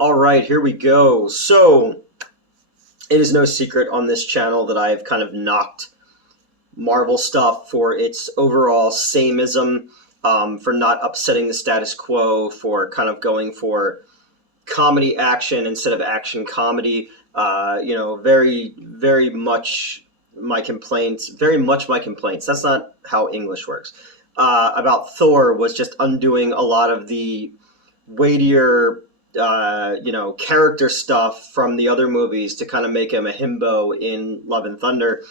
All right, here we go. So, it is no secret on this channel that I've kind of knocked Marvel stuff for its overall samenism, for not upsetting the status quo, for kind of going for comedy action instead of action comedy. Very, very much my complaints, very much my complaints. That's not how English works. About Thor was just undoing a lot of the weightier character stuff from the other movies to kind of make him a himbo in Love and Thunder.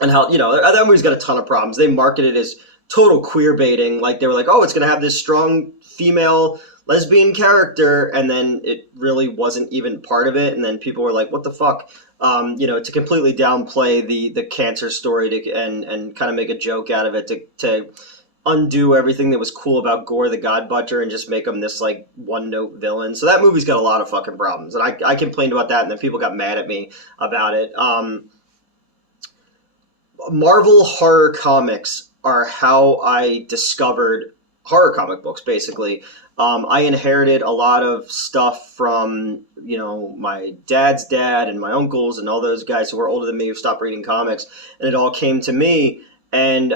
And how, that movie's got a ton of problems. They marketed it as total queer baiting. Like, they were like, oh, it's going to have this strong female lesbian character. And then it really wasn't even part of it. And then people were like, what the fuck? To completely downplay the cancer story and kind of make a joke out of it to undo everything that was cool about Gore the God Butcher and just make him this like one note villain. So that movie's got a lot of fucking problems, and I complained about that, and then people got mad at me about it. Marvel horror comics are how I discovered horror comic books. Basically, I inherited a lot of stuff from my dad's dad and my uncles and all those guys who were older than me who stopped reading comics, and it all came to me. And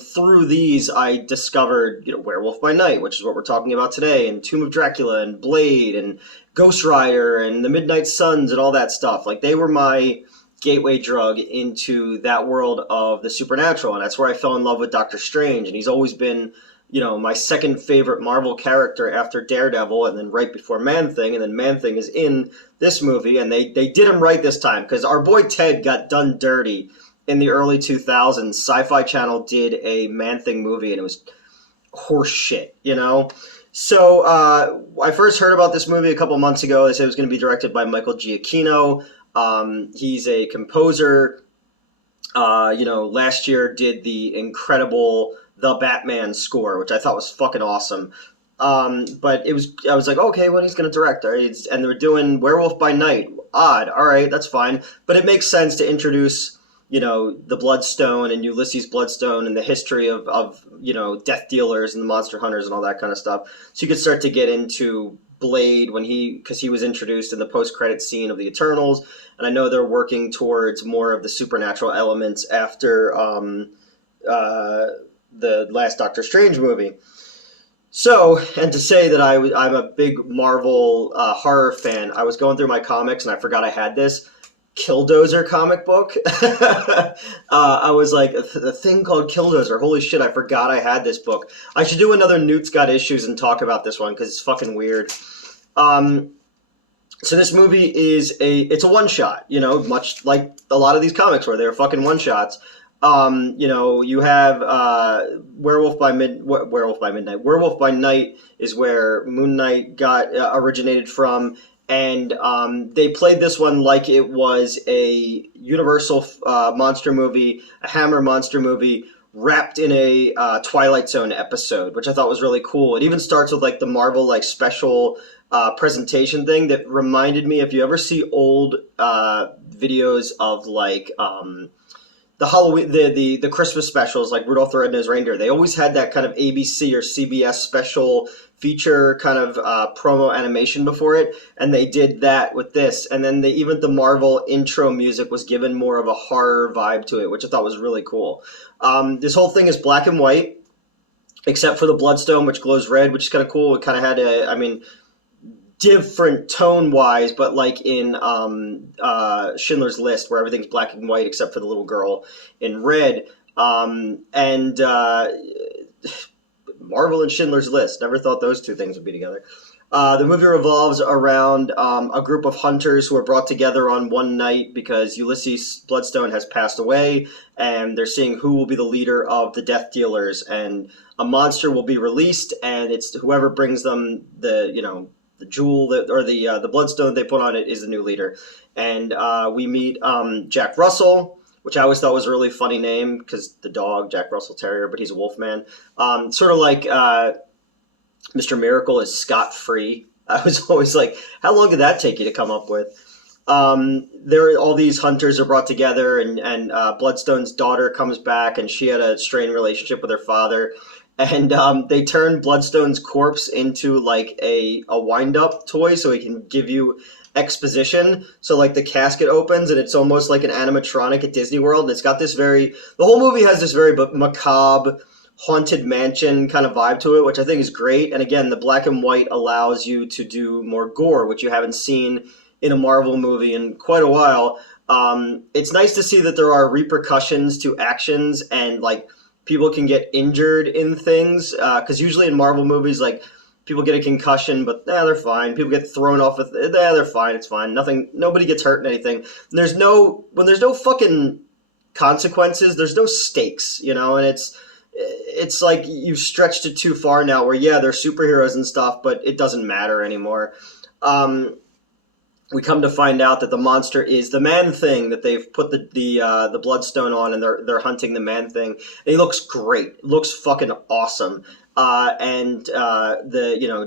through these, I discovered Werewolf by Night, which is what we're talking about today, and Tomb of Dracula, and Blade, and Ghost Rider, and the Midnight Suns, and all that stuff. Like, they were my gateway drug into that world of the supernatural, and that's where I fell in love with Doctor Strange. And he's always been, my second favorite Marvel character after Daredevil, and then right before Man-Thing, and then Man-Thing is in this movie, and they did him right this time, because our boy Ted got done dirty. In the early 2000s, Sci-Fi Channel did a Man-Thing movie, and it was horse shit, So I first heard about this movie a couple months ago. They said it was going to be directed by Michael Giacchino. He's a composer. Last year did the incredible The Batman score, which I thought was fucking awesome. But I was like, okay, what he's going to direct? And they were doing Werewolf by Night. Odd. All right, that's fine. But it makes sense to introduce the Bloodstone and Ulysses Bloodstone and the history of death dealers and the monster hunters and all that kind of stuff. So you could start to get into Blade because he was introduced in the post-credit scene of the Eternals. And I know they're working towards more of the supernatural elements after the last Doctor Strange movie. So, and to say that I'm a big Marvel horror fan, I was going through my comics and I forgot I had this Killdozer comic book. I was like, the thing called Killdozer. Holy shit, I forgot I had this book. I should do another Newt's Got Issues and talk about this one because it's fucking weird. So this movie it's a one-shot, much like a lot of these comics where they're fucking one-shots. You have Werewolf by Midnight. Werewolf by Night is where Moon Knight got originated from. And they played this one like it was a Universal monster movie, a Hammer monster movie, wrapped in a Twilight Zone episode, which I thought was really cool. It even starts with like the Marvel like special presentation thing that reminded me, if you ever see old videos of like the Halloween, the Christmas specials, like Rudolph the Red-Nosed Reindeer, they always had that kind of ABC or CBS special feature kind of promo animation before it, and they did that with this. And then even the Marvel intro music was given more of a horror vibe to it, which I thought was really cool. This whole thing is black and white, except for the Bloodstone, which glows red, which is kind of cool. It kind of had different tone-wise, but like in Schindler's List, where everything's black and white except for the little girl in red. Marvel and Schindler's List. Never thought those two things would be together. The movie revolves around a group of hunters who are brought together on one night because Ulysses Bloodstone has passed away, and they're seeing who will be the leader of the Death Dealers. And a monster will be released, and it's whoever brings them the jewel or the Bloodstone they put on it is the new leader. And we meet Jack Russell, which I always thought was a really funny name because the dog, Jack Russell Terrier, but he's a wolf man. Sort of like Mr. Miracle is Scott Free. I was always like, how long did that take you to come up with? All these hunters are brought together, and Bloodstone's daughter comes back, and she had a strained relationship with her father. and they turn Bloodstone's corpse into like a wind up toy, so he can give you exposition. So like the casket opens, and it's almost like an animatronic at Disney World, and it's got this very the whole movie has this very macabre haunted mansion kind of vibe to it, which I think is great. And again, the black and white allows you to do more gore, which you haven't seen in a Marvel movie in quite a while. It's nice to see that there are repercussions to actions, and like people can get injured in things, because usually in Marvel movies, like people get a concussion, but they're fine. People get thrown off with they're fine. It's fine. Nothing. Nobody gets hurt in anything. When there's no fucking consequences, there's no stakes, and it's like you've stretched it too far now. Where yeah, they're superheroes and stuff, but it doesn't matter anymore. We come to find out that the monster is the Man-Thing, that they've put the Bloodstone on, and they're hunting the Man-Thing. And he looks great. Looks fucking awesome. And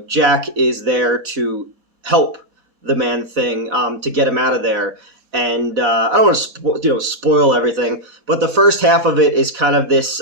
Jack is there to help the Man-Thing, to get him out of there. And I don't want to spoil everything, but the first half of it is kind of this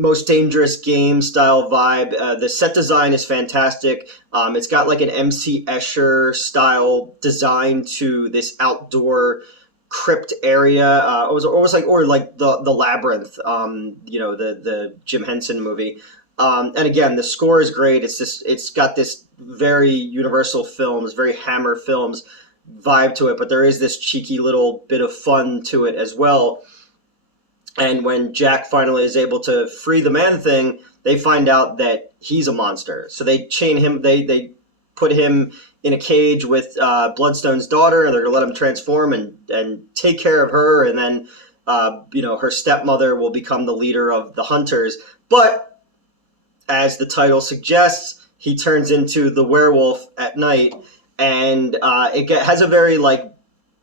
most dangerous game style vibe. The set design is fantastic. It's got like an MC Escher style design to this outdoor crypt area. Like the Labyrinth, the Jim Henson movie. And again, the score is great. It's got this very Universal Films, very Hammer Films vibe to it, but there is this cheeky little bit of fun to it as well. And when Jack finally is able to free the Man-Thing, they find out that he's a monster. So they chain him. They put him in a cage with Bloodstone's daughter, and they're going to let him transform and take care of her. And then, her stepmother will become the leader of the Hunters. But as the title suggests, he turns into the werewolf at night, and it has a very like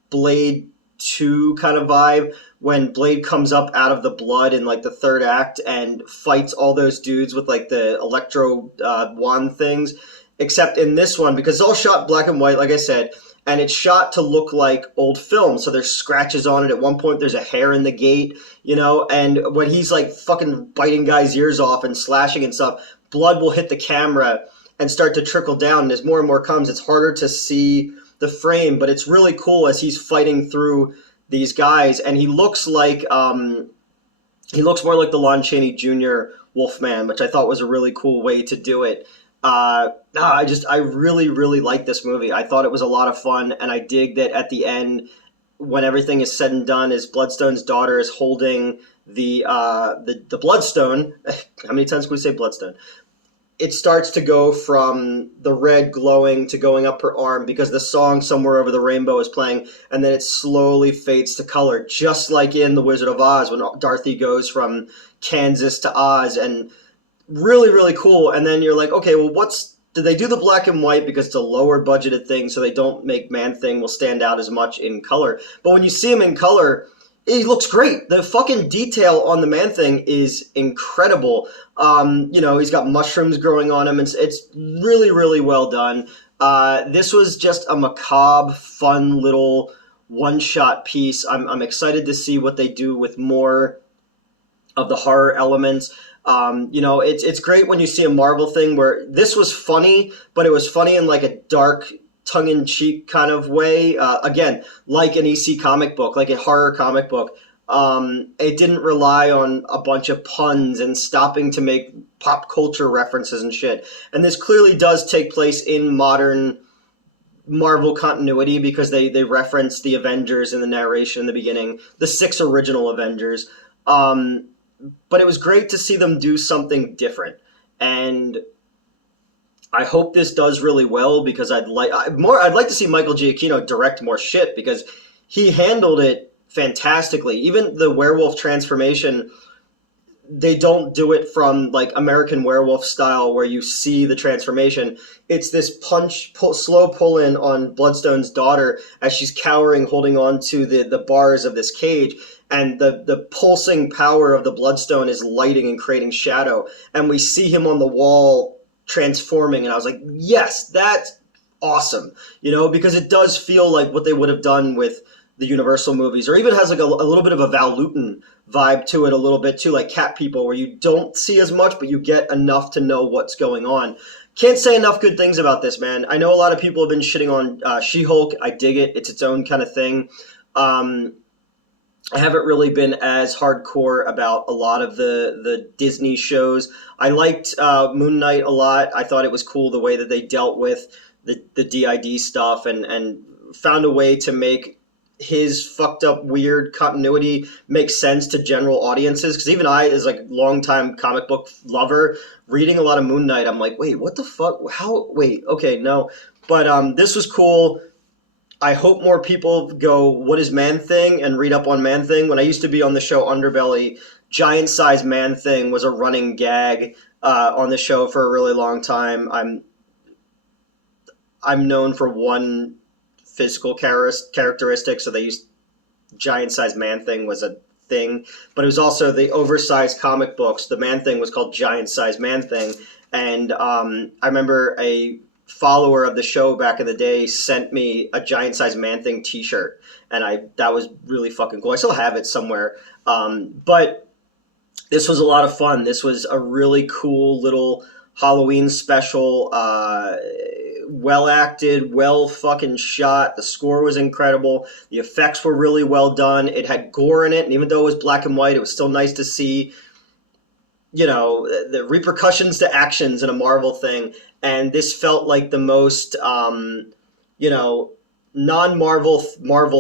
Blade 2 kind of vibe, when Blade comes up out of the blood in like the third act and fights all those dudes with like the electro wand things. Except in this one, because it's all shot black and white, like I said, and it's shot to look like old film. So there's scratches on it. At one point, there's a hair in the gate, and when he's like fucking biting guys' ears off and slashing and stuff, blood will hit the camera and start to trickle down. And as more and more comes, it's harder to see the frame, but it's really cool as he's fighting through these guys, and he looks like he looks more like the Lon Chaney Jr. Wolfman, which I thought was a really cool way to do it. I really, really like this movie. I thought it was a lot of fun, and I dig that at the end, when everything is said and done, is Bloodstone's daughter is holding the Bloodstone. How many times can we say Bloodstone? It starts to go from the red glowing to going up her arm, because the song Somewhere Over the Rainbow is playing, and then it slowly fades to color, just like in The Wizard of Oz when Dorothy goes from Kansas to Oz. And really, really cool. And then you're like, okay, well, did they do the black and white because it's a lower budgeted thing, so they don't make Man-Thing will stand out as much in color? But when you see him in color, he looks great. The fucking detail on the Man-Thing is incredible. He's got mushrooms growing on him. It's really, really well done. This was just a macabre, fun little one-shot piece. I'm excited to see what they do with more of the horror elements. It's great when you see a Marvel thing where this was funny, but it was funny in like a dark, tongue-in-cheek kind of way. Again, like an EC comic book, like a horror comic book. It didn't rely on a bunch of puns and stopping to make pop culture references and shit. And this clearly does take place in modern Marvel continuity, because they reference the Avengers in the narration in the beginning, the 6 original Avengers. But it was great to see them do something different. And I hope this does really well, because I'd like to see Michael Giacchino direct more shit, because he handled it fantastically. Even the werewolf transformation, they don't do it from like American Werewolf style where you see the transformation. It's this slow pull in on Bloodstone's daughter as she's cowering, holding on to the bars of this cage. And the pulsing power of the Bloodstone is lighting and creating shadow. And we see him on the wall transforming, and I was like, yes, that's awesome, because it does feel like what they would have done with the Universal movies, or even has like a little bit of a Val Lewton vibe to it a little bit too, like Cat People, where you don't see as much, but you get enough to know what's going on. Can't say enough good things about this, man. I know a lot of people have been shitting on She-Hulk. I dig it. It's its own kind of thing. Um, I haven't really been as hardcore about a lot of the Disney shows. I liked Moon Knight a lot. I thought it was cool the way that they dealt with the DID stuff, and found a way to make his fucked up weird continuity make sense to general audiences. Because even I, as like longtime comic book lover, reading a lot of Moon Knight, I'm like, wait, what the fuck? How? Wait, okay, no. But this was cool. I hope more people go, what is Man Thing, and read up on Man Thing. When I used to be on the show Underbelly, giant size Man Thing was a running gag on the show for a really long time. I'm known for one physical characteristic, so they used giant size Man Thing was a thing, but it was also the oversized comic books. The Man Thing was called Giant Size Man Thing, and I remember a follower of the show back in the day sent me a Giant Size Man Thing T-shirt, and that was really fucking cool. I still have it somewhere, but this was a lot of fun. This was a really cool little Halloween special. Well acted, well fucking shot. The score was incredible. The effects were really well done. It had gore in it, and even though it was black and white, it was still nice to see, the repercussions to actions in a Marvel thing. And this felt like the most, non-Marvel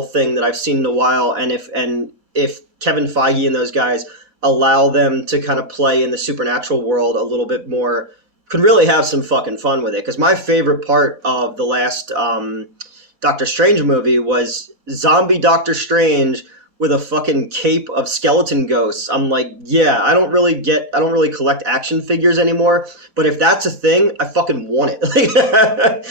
thing that I've seen in a while. And if Kevin Feige and those guys allow them to kind of play in the supernatural world a little bit more, could really have some fucking fun with it. Because my favorite part of the last Doctor Strange movie was zombie Doctor Strange with a fucking cape of skeleton ghosts. I'm like, yeah, I don't really collect action figures anymore, but if that's a thing, I fucking want it.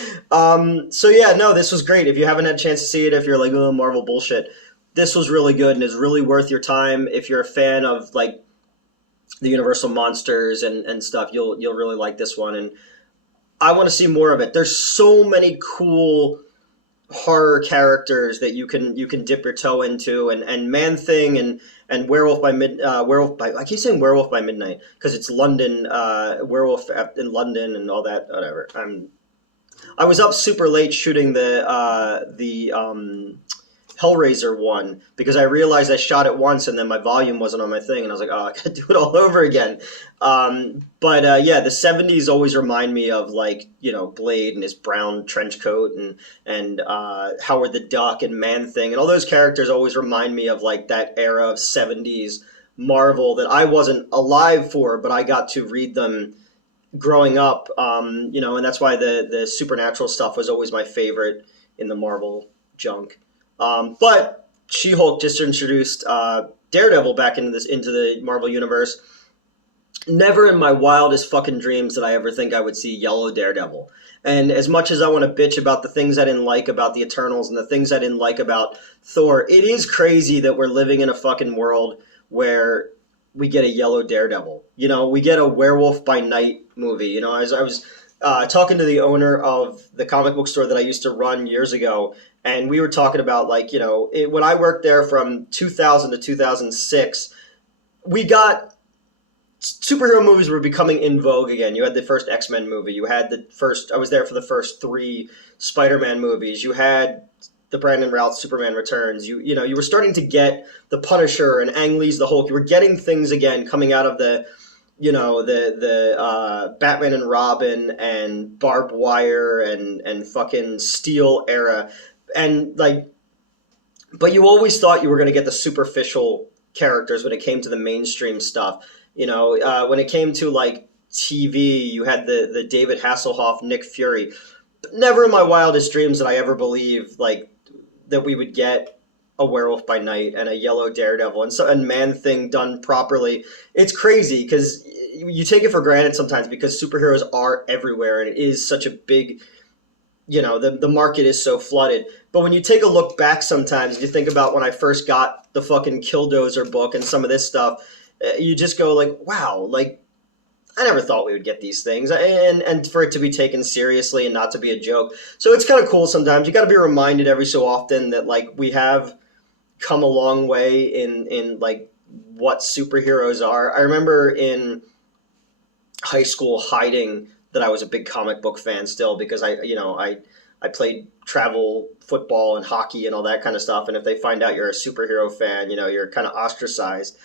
So yeah, no, this was great. If you haven't had a chance to see it, if you're like, oh, Marvel bullshit, this was really good and is really worth your time. If you're a fan of like the Universal monsters and stuff, you'll really like this one, and I want to see more of it. There's so many cool horror characters that you can dip your toe into, and Man Thing and Werewolf by I keep saying Werewolf by Midnight because it's London, Werewolf in London and all that, whatever. I was up super late shooting the Hellraiser one because I realized I shot it once and then my volume wasn't on my thing, and I was like, oh, I gotta do it all over again. Yeah, the 70s always remind me of like, Blade and his brown trench coat, and Howard the Duck and Man Thing, and all those characters always remind me of like that era of 70s Marvel that I wasn't alive for, but I got to read them growing up, and that's why the supernatural stuff was always my favorite in the Marvel junk. But She-Hulk just introduced Daredevil back into the Marvel universe. Never in my wildest fucking dreams did I ever think I would see yellow Daredevil. And as much as I want to bitch about the things I didn't like about the Eternals and the things I didn't like about Thor, it is crazy that we're living in a fucking world where we get a yellow Daredevil. We get a Werewolf by Night movie. As I was talking to the owner of the comic book store that I used to run years ago, and we were talking about, like, when I worked there from 2000 to 2006, we got superhero movies were becoming in vogue again. You had the first X-Men movie. You had I was there for the first 3 Spider-Man movies. You had the Brandon Routh Superman Returns. You were starting to get the Punisher and Ang Lee's The Hulk. You were getting things again coming out of the Batman and Robin and Barbed Wire and fucking Steel era. And but you always thought you were going to get the superficial characters when it came to the mainstream stuff. When it came to like TV, you had the David Hasselhoff, Nick Fury. But never in my wildest dreams did I ever believe like that we would get a Werewolf by Night and a yellow Daredevil and Man Thing done properly. It's crazy because you take it for granted sometimes because superheroes are everywhere and it is such a big, the market is so flooded. But when you take a look back sometimes, you think about when I first got the fucking Killdozer book and some of this stuff, you just go like, wow, like I never thought we would get these things, and for it to be taken seriously and not to be a joke. So it's kind of cool sometimes. You got to be reminded every so often that like we have come a long way in like what superheroes are. I remember in high school hiding that I was a big comic book fan still because I played travel football and hockey and all that kind of stuff. And if they find out you're a superhero fan, you're kind of ostracized.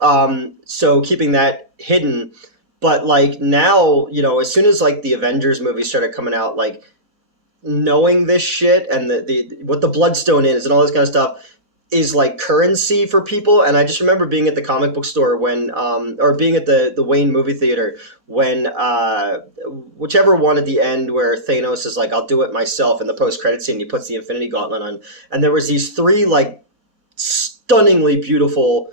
So keeping that hidden, but like now, as soon as like the Avengers movie started coming out, like knowing this shit and the what the Bloodstone is and all this kind of stuff is like currency for people. And I just remember being at the comic book store when, or being at the Wayne movie theater when, whichever one at the end where Thanos is like, I'll do it myself, in the post credit scene, he puts the Infinity Gauntlet on, and there was these three like stunningly beautiful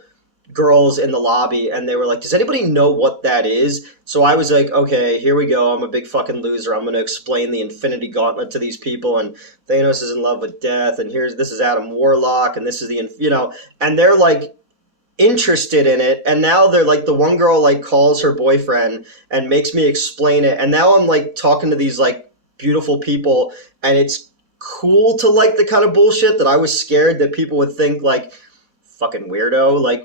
girls in the lobby, and they were like, does anybody know what that is? So I was like, okay, here we go, I'm a big fucking loser, I'm going to explain the Infinity Gauntlet to these people, and Thanos is in love with death, and this is Adam Warlock, and this is and they're like interested in it, and now they're like, the one girl like calls her boyfriend and makes me explain it, and now I'm like talking to these like beautiful people, and it's cool to like the kind of bullshit that I was scared that people would think like fucking weirdo, like,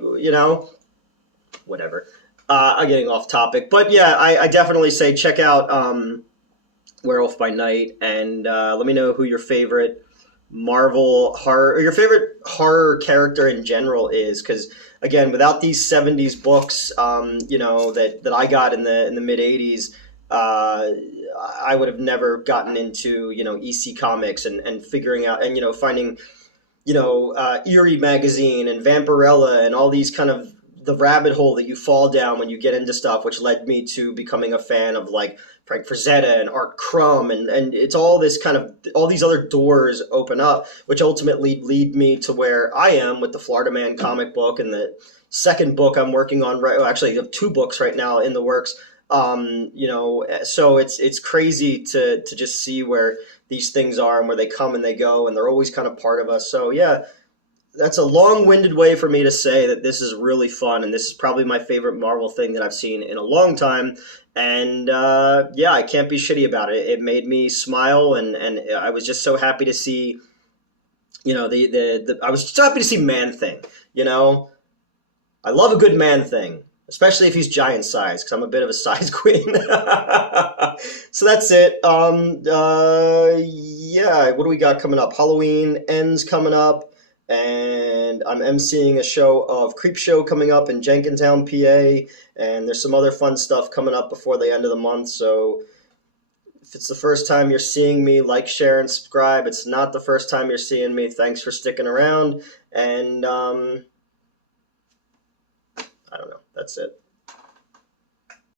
whatever. I'm getting off topic, but yeah, I definitely say check out Werewolf by Night, and let me know who your favorite Marvel horror, or your favorite horror character in general is, because again, without these 70s books, that I got in the mid 80s, I would have never gotten into EC Comics and figuring out and finding Eerie magazine and Vampirella and all these kind of the rabbit hole that you fall down when you get into stuff, which led me to becoming a fan of like Frank Frazetta and Art Crumb, and it's all this kind of, all these other doors open up, which ultimately lead me to where I am with the Florida Man comic book, and the second book I'm working on actually I have two books right now in the works. So it's crazy to just see where these things are and where they come and they go, and they're always kind of part of us. So yeah, that's a long-winded way for me to say that this is really fun, and this is probably my favorite Marvel thing that I've seen in a long time. And yeah, I can't be shitty about it. It made me smile, and I was just so happy to see, I was so happy to see Man Thing. I love a good Man Thing, especially if he's giant size, because I'm a bit of a size queen. So that's it. Yeah, what do we got coming up? Halloween Ends coming up, and I'm emceeing a show of Creepshow coming up in Jenkintown, PA, and there's some other fun stuff coming up before the end of the month. So if it's the first time you're seeing me, like, share, and subscribe. It's not the first time you're seeing me. Thanks for sticking around, and I don't know. That's it.